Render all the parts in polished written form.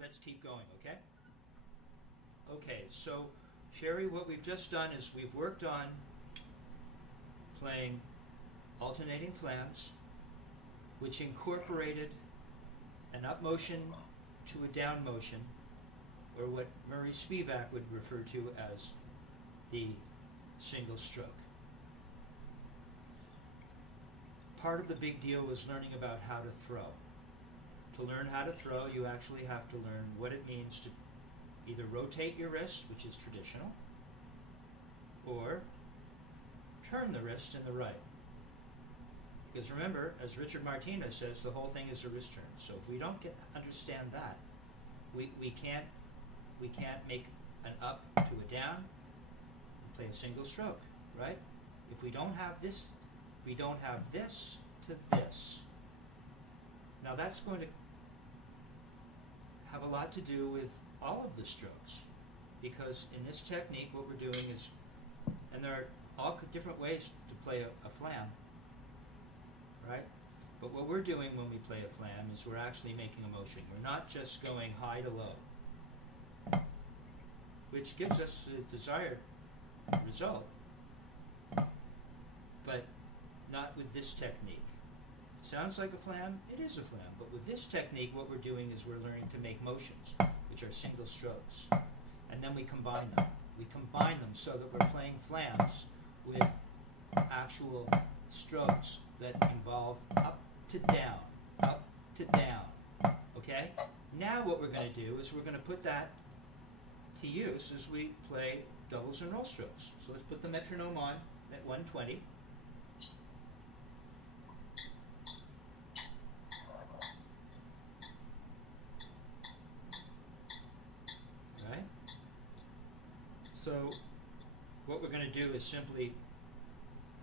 let's keep going, okay? Okay, so Sherry, what we've just done is we've worked on playing alternating flams, which incorporated an up motion to a down motion, or what Murray Spivack would refer to as the single stroke. Part of the big deal was learning about how to throw. To learn how to throw, you actually have to learn what it means to either rotate your wrist, which is traditional, or turn the wrist in the right. Because remember, as Richard Martinez says, the whole thing is a wrist turn. So if we don't understand that, we can't make an up to a down and play a single stroke, right? If we don't have this, we don't have this to this. Now that's going to have a lot to do with all of the strokes, because in this technique what we're doing is, and there are all different ways to play a flam, right? But what we're doing when we play a flam is we're actually making a motion. We're not just going high to low, which gives us the desired result, but not with this technique. It sounds like a flam, it is a flam, but with this technique what we're doing is we're learning to make motions, which are single strokes, and then we combine them. We combine them so that we're playing flams with actual strokes that involve up to down, okay? Now what we're going to do is we're going to put that to use as we play doubles and roll strokes. So let's put the metronome on at 120. Right? So what we're going to do is simply,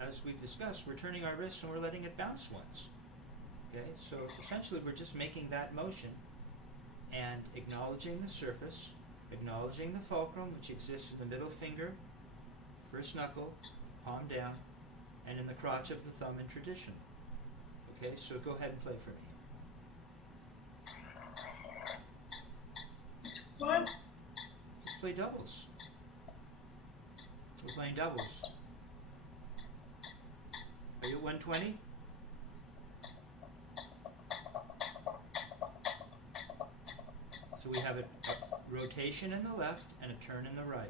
as we've discussed, we're turning our wrists and we're letting it bounce once. Okay, so essentially we're just making that motion and acknowledging the surface, acknowledging the fulcrum, which exists in the middle finger, first knuckle, palm down, and in the crotch of the thumb in tradition. Okay, so go ahead and play for me. What? Just play doubles. We're playing doubles. Are you at 120? So we have a rotation in the left and a turn in the right.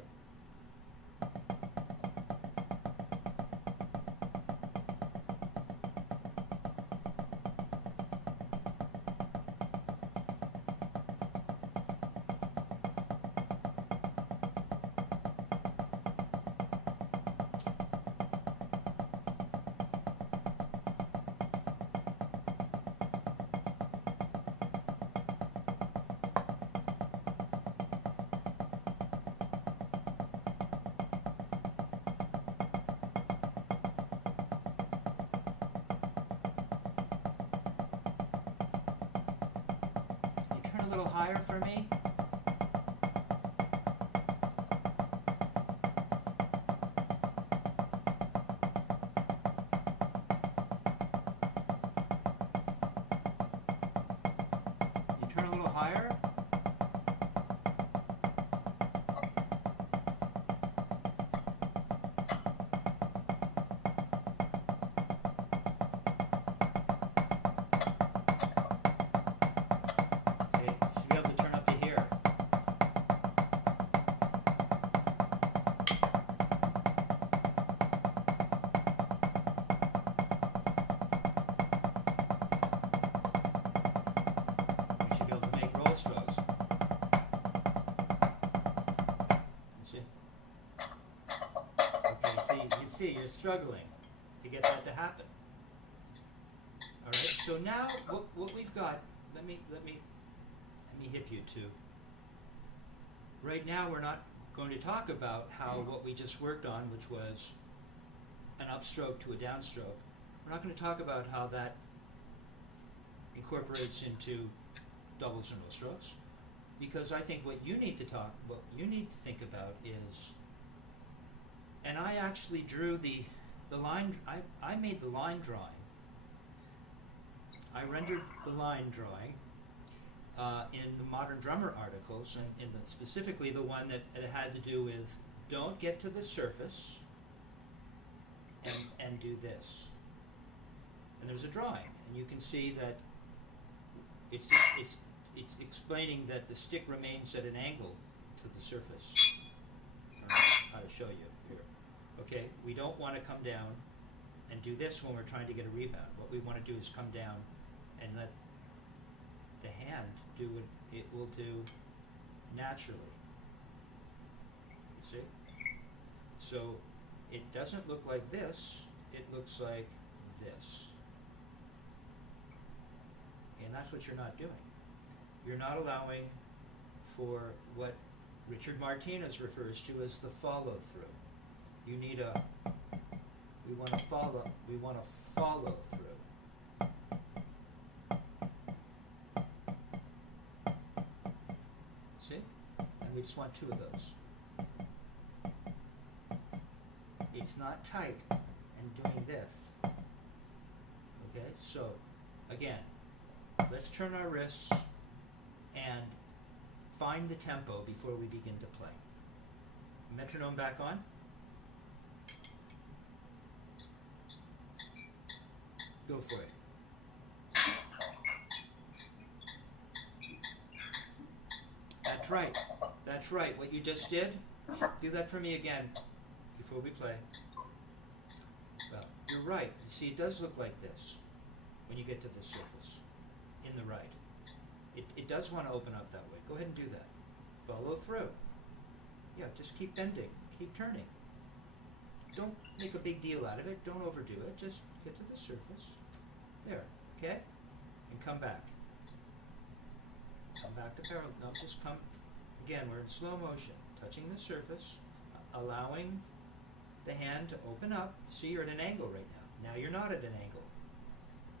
A little higher for me. You turn a little higher. You're struggling to get that to happen. All right. So now, what we've got. Let me hip you to. Right now, we're not going to talk about how what we just worked on, which was an upstroke to a downstroke. We're not going to talk about how that incorporates into doubles and roll strokes, because I think what you need to think about is. And I actually drew the line, I made the line drawing. I rendered the line drawing, in the Modern Drummer articles, and specifically the one that had to do with don't get to the surface and do this. And there's a drawing, and you can see that it's explaining that the stick remains at an angle to the surface. I don't know how to show you here. Okay, we don't want to come down and do this when we're trying to get a rebound. What we want to do is come down and let the hand do what it will do naturally. You see? So it doesn't look like this, it looks like this. And that's what you're not doing. You're not allowing for what Richard Martinez refers to as the follow through. You need we want to follow through. See? And we just want two of those. It's not tight and doing this. Okay, so again, let's turn our wrists and find the tempo before we begin to play. Metronome back on. Go for it. That's right. That's right. What you just did, do that for me again before we play. Well, you're right. You see, it does look like this when you get to the surface in the right. It does want to open up that way. Go ahead and do that. Follow through. Yeah, just keep bending. Keep turning. Don't make a big deal out of it. Don't overdo it. Just get to the surface. There. Okay? And come back. Come back to parallel. No, just come. Again, we're in slow motion. Touching the surface. Allowing the hand to open up. See, you're at an angle right now. Now you're not at an angle.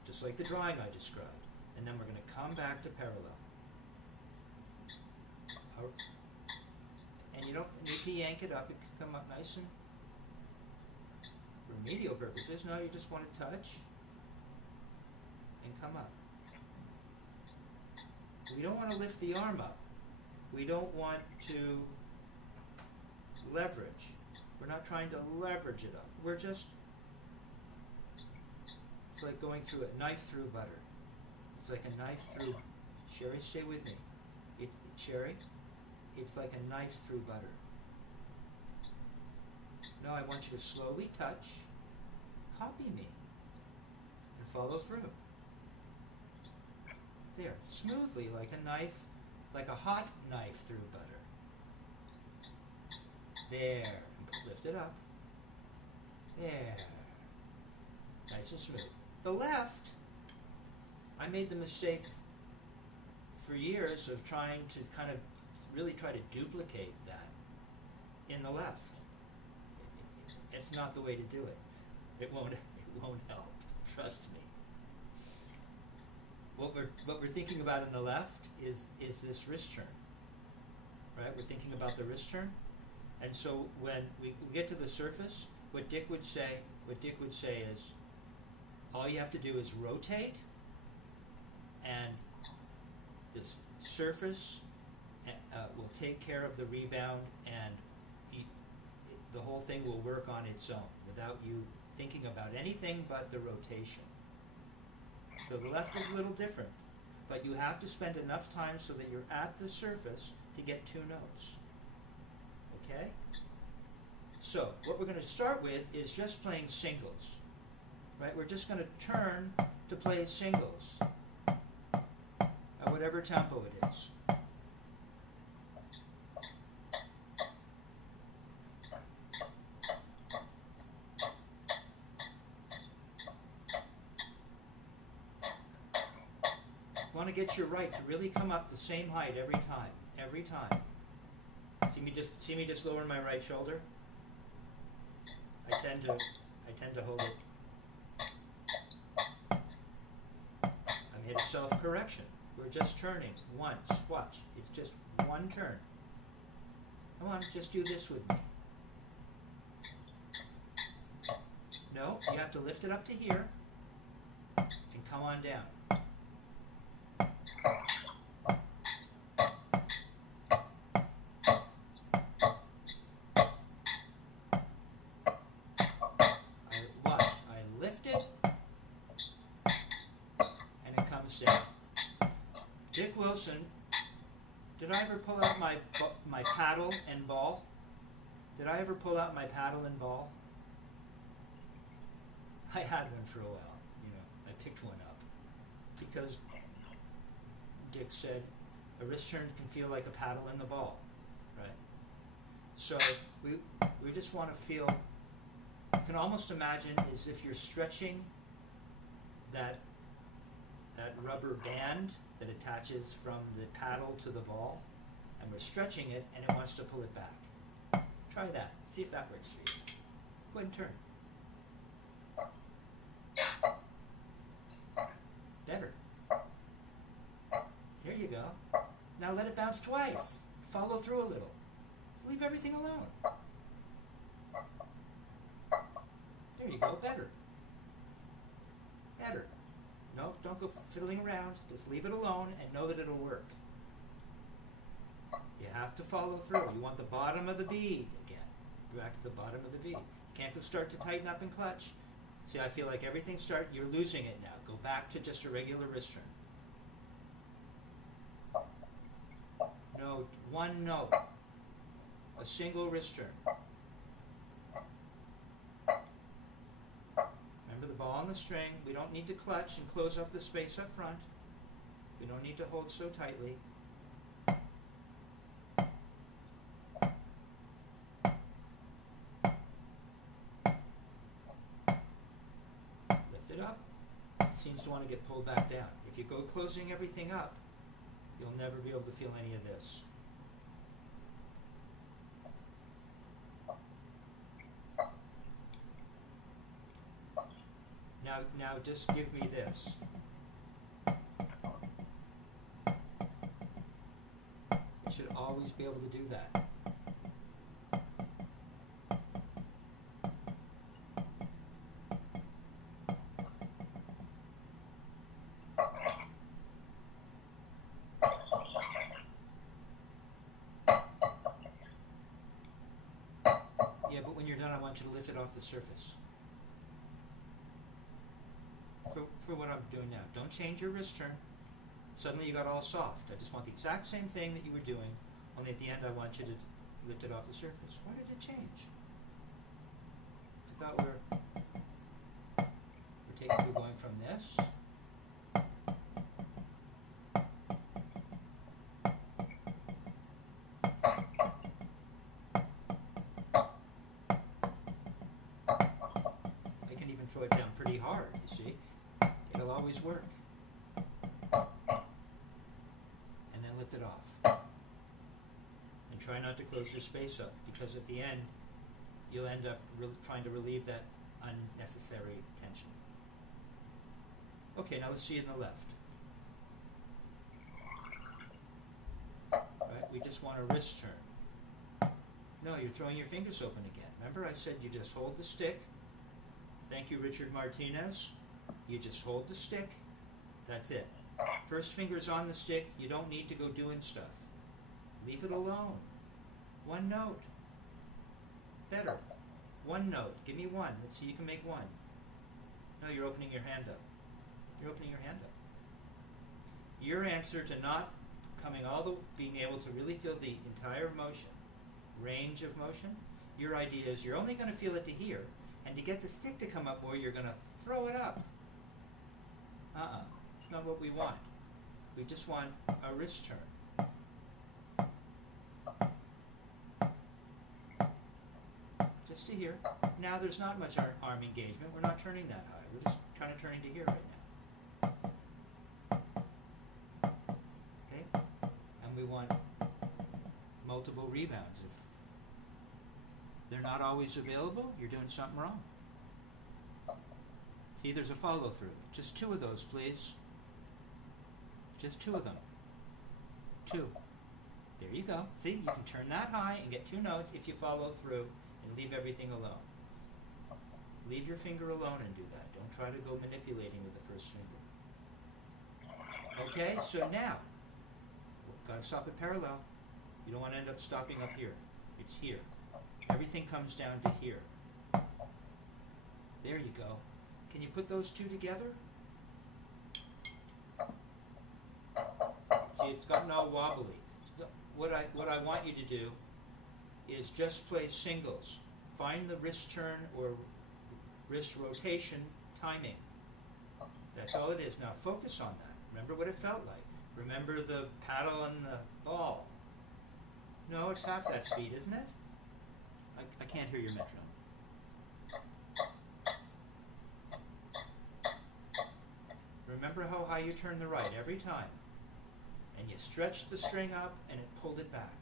Just like the drawing I described. And then we're going to come back to parallel. And you don't need to yank it up. It can come up nice and for remedial purposes. No, you just want to touch and come up. We don't want to lift the arm up. We don't want to leverage. We're not trying to leverage it up. We're just, it's like going through a knife through butter. It's like a knife through, Sherry, stay with me. Sherry, it's like a knife through butter. No, I want you to slowly touch, copy me, and follow through. There, smoothly, like a knife, like a hot knife through butter. There, lift it up. There, nice and smooth. The left, I made the mistake for years of trying to kind of really try to duplicate that in the left. It's not the way to do it. It won't help. Trust me. What we're thinking about in the left is this wrist turn. Right? We're thinking about the wrist turn. And so when we get to the surface, what Dick would say is all you have to do is rotate, and this surface will take care of the rebound, and the whole thing will work on its own without you thinking about anything but the rotation. So the left is a little different, but you have to spend enough time so that you're at the surface to get two notes. Okay? So what we're going to start with is just playing singles. Right? We're just going to turn to play singles at whatever tempo it is. You want to get your right to really come up the same height every time. Every time. See me just lower my right shoulder? I tend to hold it. I made a self-correction. We're just turning once. Watch. It's just one turn. Come on, just do this with me. No, you have to lift it up to here and come on down. Wilson, did I ever pull out my paddle and ball? Did I ever pull out my paddle and ball? I had one for a while. I picked one up because Dick said a wrist turn can feel like a paddle and the ball, right? So we just want to feel. You can almost imagine as if you're stretching that rubber band that attaches from the paddle to the ball, and we're stretching it, and it wants to pull it back. Try that. See if that works for you. Go ahead and turn. Better. There you go. Now let it bounce twice. Follow through a little. Leave everything alone. There you go. Better. Better. Nope, don't go fiddling around. Just leave it alone and know that it'll work. You have to follow through. You want the bottom of the bead again. Go back to the bottom of the bead. You can't go start to tighten up and clutch. See, I feel like everything you're losing it now. Go back to just a regular wrist turn. Note, one note. A single wrist turn. Remember the ball on the string. We don't need to clutch and close up the space up front. We don't need to hold so tightly. Lift it up. It seems to want to get pulled back down. If you go closing everything up, you'll never be able to feel any of this. Now just give me this. It should always be able to do that. Yeah, but when you're done, I want you to lift it off the surface. For what I'm doing now. Don't change your wrist turn. Suddenly you got all soft. I just want the exact same thing that you were doing, only at the end I want you to lift it off the surface. Why did it change? I thought we're going from this. I can even throw it down pretty hard, you see? It'll always work. And then lift it off. And try not to close your space up, because at the end, you'll end up trying to relieve that unnecessary tension. Okay, now let's see it in the left. Right, we just want a wrist turn. No, you're throwing your fingers open again. Remember I said you just hold the stick. Thank you, Richard Martinez. You just hold the stick. That's it. First finger's on the stick. You don't need to go doing stuff. Leave it alone. One note. Better. One note. Give me one. Let's see, you can make one. No, you're opening your hand up. You're opening your hand up. Your answer to not being able to really feel the entire motion, range of motion, your idea is you're only going to feel it to here, and to get the stick to come up more, you're going to throw it up. It's not what we want. We just want a wrist turn. Just to here. Now there's not much arm engagement. We're not turning that high. We're just kind of turning to here right now. Okay? And we want multiple rebounds. If they're not always available, you're doing something wrong. See, there's a follow-through. Just two of those, please. Just two of them. Two. There you go. See, you can turn that high and get two notes if you follow through and leave everything alone. Leave your finger alone and do that. Don't try to go manipulating with the first finger. Okay, so now, got to stop it parallel. You don't want to end up stopping up here. It's here. Everything comes down to here. There you go. Can you put those two together? See, it's gotten all wobbly. What I want you to do is just play singles. Find the wrist turn or wrist rotation timing. That's all it is. Now focus on that. Remember what it felt like. Remember the paddle and the ball. No, it's half that speed, isn't it? I can't hear your metronome. Remember how high you turn the right every time. And you stretched the string up and it pulled it back.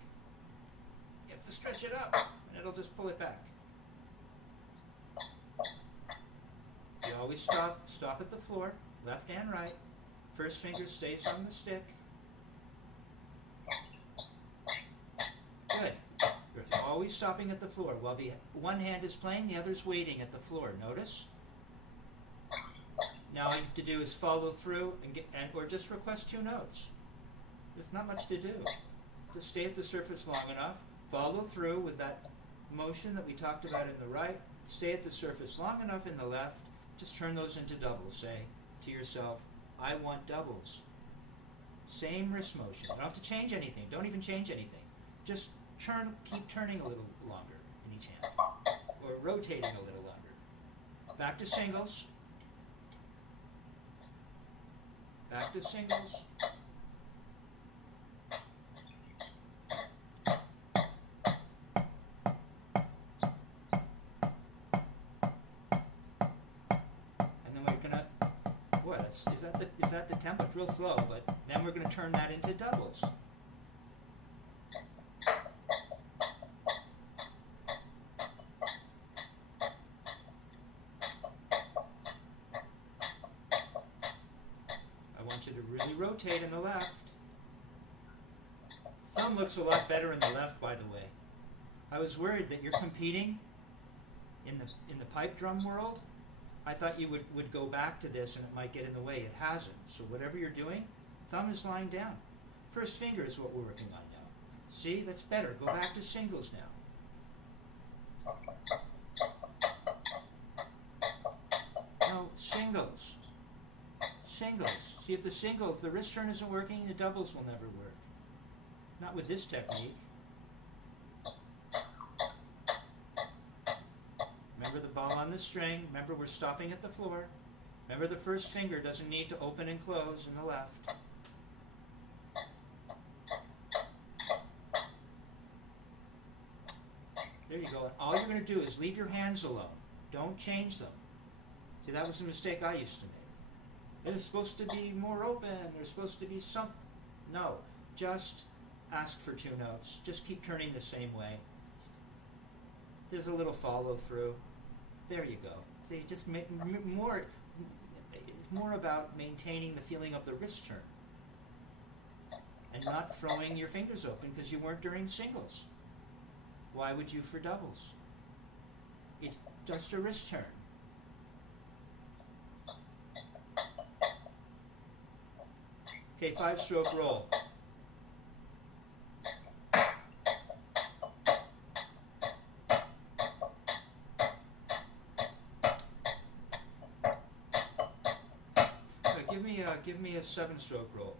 You have to stretch it up and it'll just pull it back. You always stop at the floor, left and right. First finger stays on the stick. Good. You're always stopping at the floor. While the one hand is playing, the other's waiting at the floor. Notice? Now all you have to do is follow through or just request 2 notes. There's not much to do. Just stay at the surface long enough, follow through with that motion that we talked about in the right, stay at the surface long enough in the left, just turn those into doubles. Say to yourself, I want doubles. Same wrist motion. You don't have to change anything. Don't even change anything. Just keep turning a little longer in each hand, or rotating a little longer. Back to singles. Back to singles. And then we're gonna, is that the tempo? It's real slow, but then we're gonna turn that into doubles. Rotate in the left. Thumb looks a lot better in the left, by the way. I was worried that you're competing in the pipe drum world. I thought you would go back to this and it might get in the way. It hasn't. So whatever you're doing, thumb is lying down. First finger is what we're working on now. See, that's better. Go back to singles now. No, singles. Singles. See, if the wrist turn isn't working, the doubles will never work. Not with this technique. Remember the ball on the string. Remember we're stopping at the floor. Remember the first finger doesn't need to open and close in the left. There you go. And all you're going to do is leave your hands alone. Don't change them. See, that was a mistake I used to make. They're supposed to be more open. They're supposed to be some... No. Just ask for 2 notes. Just keep turning the same way. There's a little follow through. There you go. See, just more about maintaining the feeling of the wrist turn. And not throwing your fingers open because you weren't during singles. Why would you for doubles? It's just a wrist turn. Okay, 5-stroke roll. Give me a 7-stroke roll.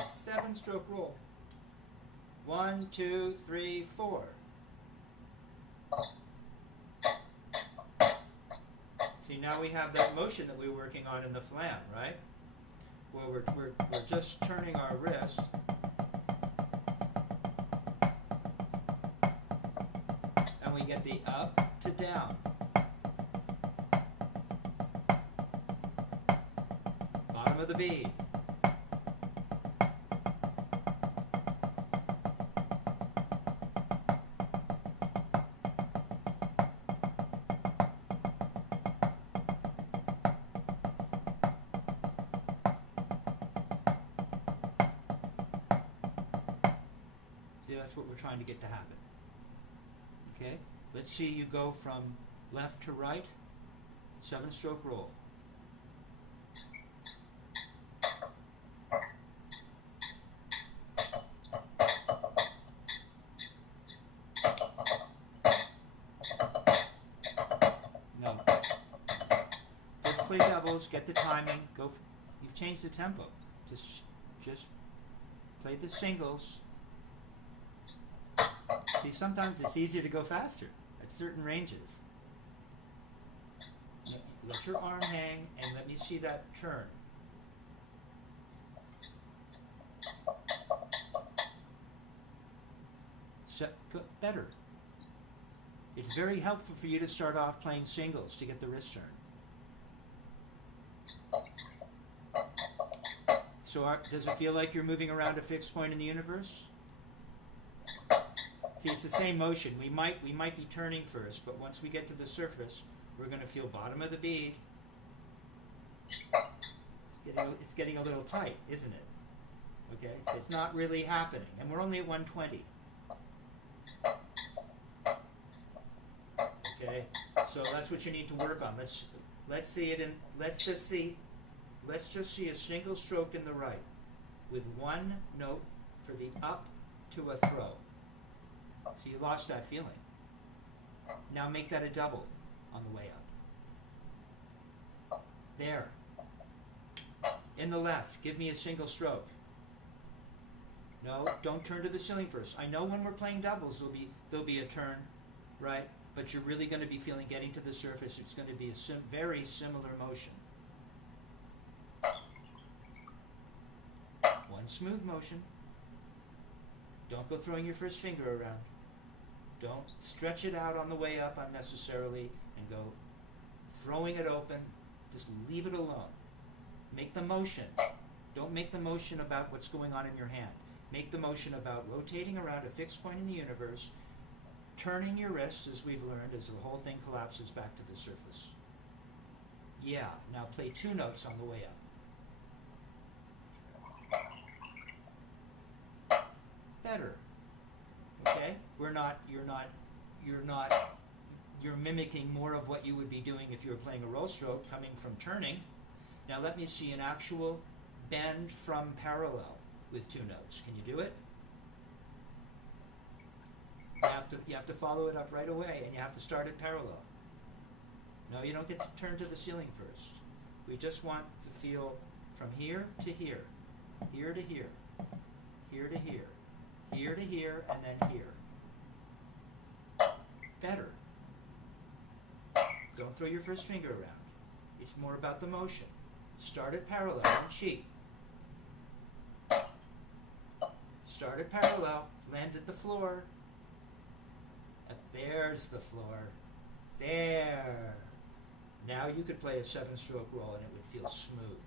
Seven-stroke roll. 1, 2, 3, 4. See, now we have that motion that we were working on in the flam, right? Well, we're just turning our wrist. And we get the up to down. Bottom of the bead. That's what we're trying to get to happen. Okay? Let's see you go from left to right. 7-stroke roll. No, play doubles, get the timing, you've changed the tempo. Just play the singles. See, sometimes it's easier to go faster at certain ranges. Let your arm hang and let me see that turn. Better. It's very helpful for you to start off playing singles to get the wrist turn. So does it feel like you're moving around a fixed point in the universe? See, it's the same motion. We might be turning first, but once we get to the surface, we're going to feel bottom of the bead. It's getting a little tight, isn't it? Okay, so it's not really happening, and we're only at 120. Okay, so that's what you need to work on. Let's see it in. Let's just see a single stroke in the right, with one note for the up to a throw. So you lost that feeling. Now make that a double on the way up. There. In the left, give me a single stroke. No, don't turn to the ceiling first. I know when we're playing doubles, there'll be a turn, right? But you're really going to be feeling getting to the surface. It's going to be a very similar motion. One smooth motion. Don't go throwing your first finger around. Don't stretch it out on the way up unnecessarily and go throwing it open. Just leave it alone. Make the motion. Don't make the motion about what's going on in your hand. Make the motion about rotating around a fixed point in the universe, turning your wrists, as we've learned, as the whole thing collapses back to the surface. Yeah, now play two notes on the way up. Better. Okay? You're mimicking more of what you would be doing if you were playing a roll stroke coming from turning. Now let me see an actual bend from parallel with two notes. Can you do it? You have to follow it up right away, and you have to start it parallel. No, you don't get to turn to the ceiling first. We just want to feel from here to here, here to here, here to here, here to here, and then here. Better. Don't throw your first finger around. It's more about the motion. Start it parallel and cheat. Start it parallel, land at the floor. There's the floor. There. Now you could play a 7-stroke roll and it would feel smooth.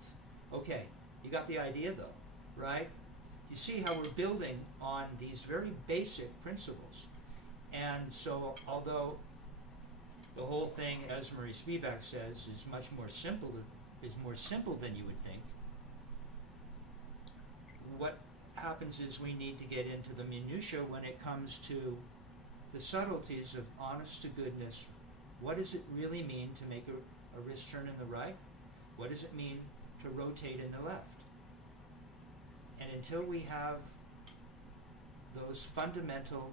Okay, you got the idea though, right? You see how we're building on these very basic principles. And so although the whole thing, as Marie Spivack says, is more simple than you would think, what happens is we need to get into the minutiae when it comes to the subtleties of honest to goodness. What does it really mean to make a wrist turn in the right? What does it mean to rotate in the left? And until we have those fundamental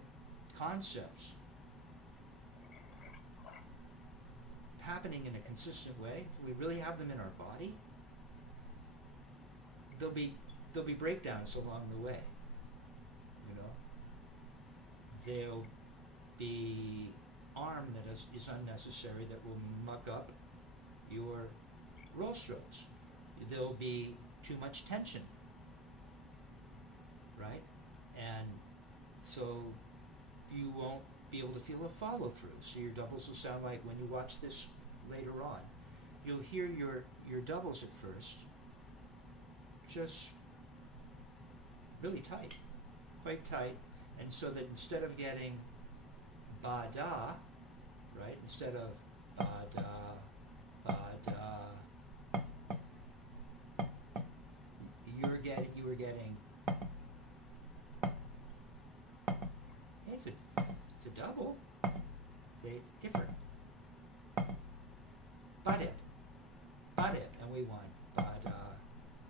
concepts happening in a consistent way, do we really have them in our body? There'll be breakdowns along the way. You know, there'll be arm that is unnecessary that will muck up your roll strokes. There'll be too much tension, right? And so you won't be able to feel a follow through. So your doubles will sound like, when you watch this later on, you'll hear your doubles at first just really tight, quite tight, and so that instead of getting ba-da, right, instead of ba-da, ba-da, you were getting, it's a double, they different, ba-dip, and we want ba-da,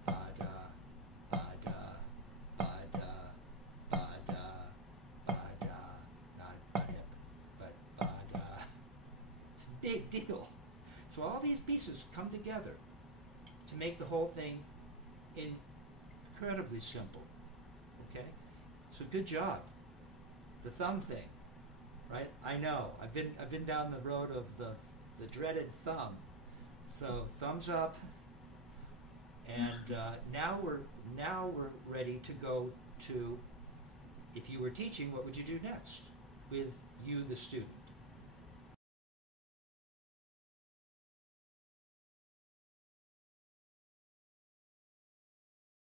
ba-da, ba-da, ba-da, ba-da, ba-da, not ba-dip, but ba-da. It's a big deal. So all these pieces come together to make the whole thing incredibly simple. Okay? So good job. The thumb thing, right? I know. I've been down the road of the dreaded thumb. So thumbs up, and now we're ready to go to, if you were teaching, what would you do next with you, the student?